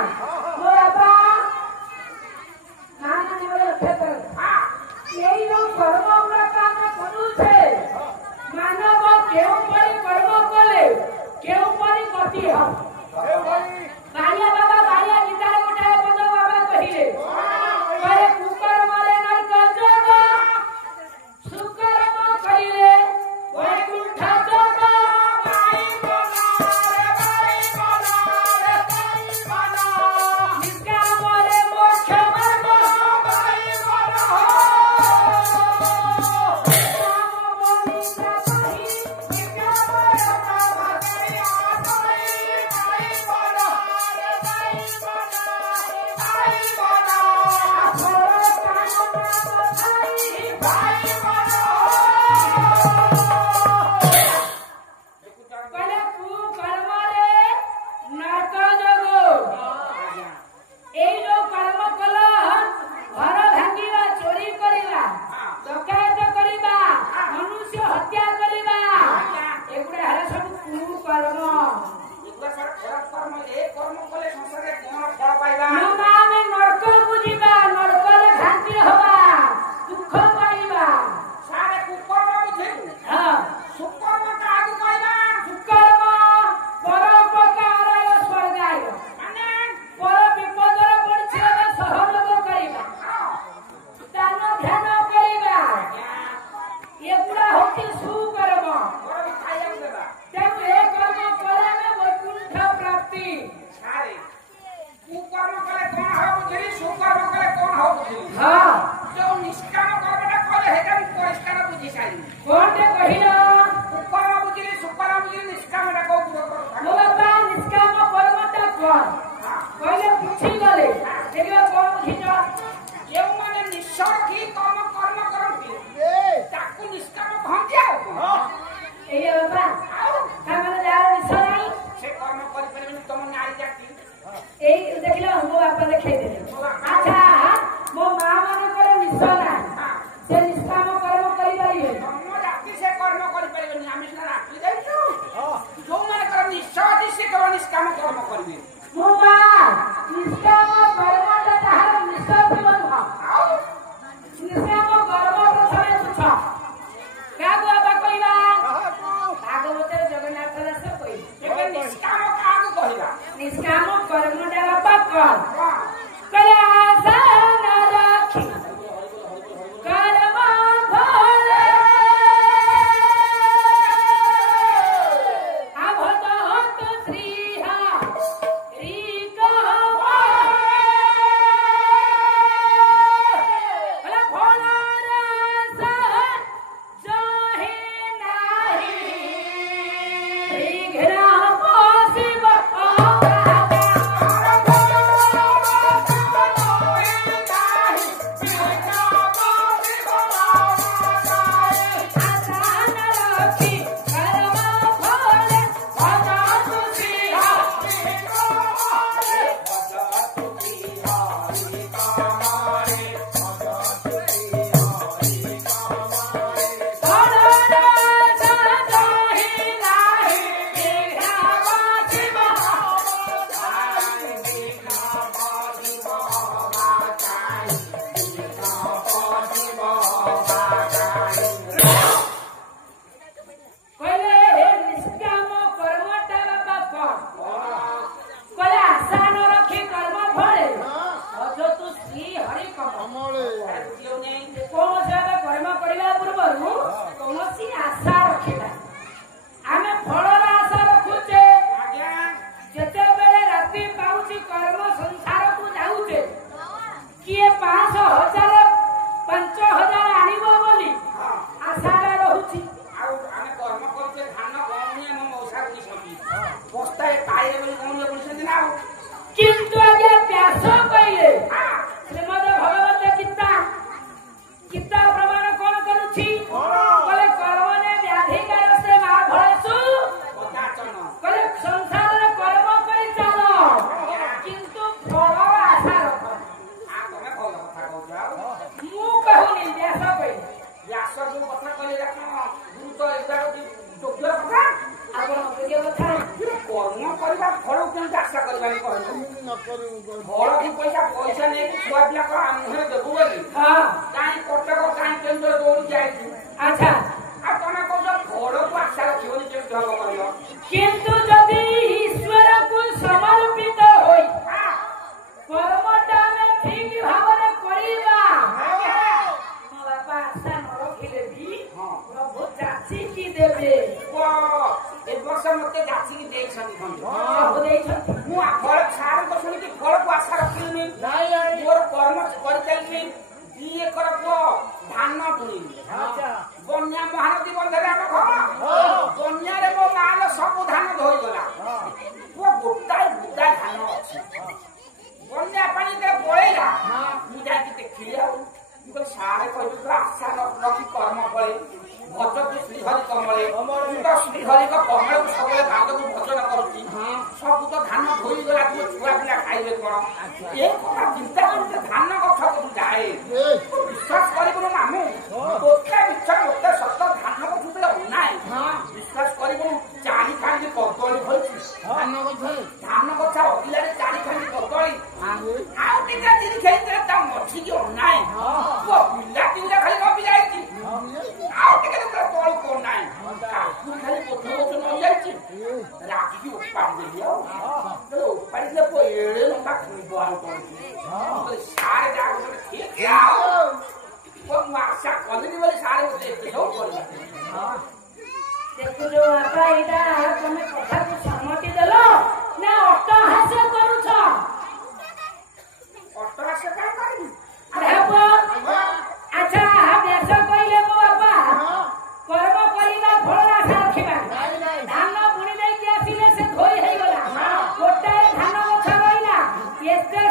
ମୋ ବାପା ନା ମୋର ରକ୍ଷା यही कर्म गुड़ाक आम करुचे मानव केउपरी कर्म कले केउपरी गति हम बारिया बाबा बारिया गीतार गोटाए पद बाबा कहिले कहे कुकर्म रे नरक जग सुकर्म करिले वैकुंठ जग बाई बना निष्काम रे मोक्ष मार्ग बाई बना कर्म करने फल केमती आशा कर କରିବାନି କହିଲୁ ବଳ କି ପଇସା ନେଇକି ଛୁଆ ପିଲା କଣ ମୁହଁରେ ଦେବୁ ବୋଲି କାହିଁ କଟକ କାହିଁ କେନ୍ଦ୍ର ଦୌଡ଼ି ଯାଇଛି ଆଚ୍ଛା ଆଉ ତମେ କହୁଛ ବଳକୁ ଆଶା ରଖିବନି କେମିତି ହବ କହିଲ କିନ୍ତୁ ଯଦି ଈଶ୍ୱରକୁ ସମର୍ପିତ ହୋଇ କର୍ମଟା ଆମେ ଠିକ ଭାବରେ କରିବା ମୋ ବାପା ଆଶା ନ ରଖିଲେ ବି ପ୍ରଭୁ ଯାଚିକି ଦେବେ ଏ ବର୍ଷ ମତେ ଯାଚିକି ଦେଇଛନ୍ତି ପ୍ରଭୁ ଦେଇଛନ୍ତି ମୁଁ ଫଳ ସାରଙ୍କ ଶୁଣିକି ଫଳକୁ ଆଶା ରଖିଲିନି ମୋର କର୍ମ କରିଚାଲିଛି 2 ଏକର ପୁଅ ଧାନ ବୁଣିଲି ବନ୍ୟା ମହାନଦୀ ବନ୍ଧରେ ଆମ ଘର ବନ୍ୟାରେ ମୋ ମାଲ ସବୁ ଧାନ ଧୋଇଗଲା ପୁଅ ଗୋଟାଏ ବୁଦା ଧାନ ଅଛି ବନ୍ୟା ପାଣି ପଳେଇଲା ମୁଁ ଯାଇକି ଦେଖିଲି ଆଉ ମୁଁ କହିଲି ସାରେ କହିଲି ଆଶା ରଖି କର୍ମ ଫଳେ ଭଜକୁ ଶ୍ରୀହରି କମଳେ ମୁଁ ତ ଶ୍ରୀହରିଙ୍କ କମଳକୁ ସବୁବେଳେ ବାଦକୁ ଭଜନ କରୁଛି ସବୁ ତ ଧାନ ଧୋଇଗଲା ତୁମ ଛୁଆ ପିଲା ଖାଇବେ କଣ ଏ କଥା ଚିନ୍ତା କରୁଛି ଧାନ ଗଛକୁ ଯାଏ ବିଶ୍ୱାସ କରିବୁନି ମାମୁଁ ଗୋଟେ ମିଛ ଗୋଟେ ସତ ଧାନ ଗଛ ଅନାଏ ବିଶ୍ୱାସ କରିବୁନି 4 ଖାଣ୍ଡି କଦଳୀ ଫଳିଛି ଧାନ ଗଛ ଅଗିଲାରେ 4 ଖାଣ୍ଡି କଦଳୀ ଆଉ ଟିକେ ଦିନ ଖେଳିଥିଲେ ତା ମଝିକି ଅନାଏ ପିଲା ପିଲା ଖାଲି କପି ଯାଇଛି ଆଉ ଟିକେ ତଳକୁ ଅନାଏ ଖାଲି ପୋଥ ଗଛ ନଯାଇଛି ରାଗିକି ଉପାଡ଼ି ଦେଲି ଆଉ ଉପାଡ଼ି ଦେଲେ ପୁଅ ଏଡେ ଲମ୍ବା ଖୁଣିବ ଆଉ କଣ ସାରେ ଯାହା ଗୋଟେ ଠିକ ଆଉ ମୁଁ ଆଶା କଲିନି ବୋଲି ସାରେ ମତେ ଏତେ ସବୁ କରିବା ଦେଖୁଛ ବାପା ଏଇଟା ତମେ କଥାକୁ ସମ୍ମତି ଦେଲ ନା ଅଟ୍ଟହାସ୍ୟ କରୁଛ ଅଟ୍ଟହାସ୍ୟ କାହିଁ କରିବି ଆଚ୍ଛା ବେଶ କହିଲେ ମୋ ବାପା କର୍ମ କରିବା ଫଳ ଆଶା ରଖିବା ଧାନ ବୁଣି ଦେଇକି ଆସିଲେ ସେ ଧୋଇ ହେଇଗଲା ଗୋଟାଏ ଧାନ ଗଛ ରହିଲା ଏତେ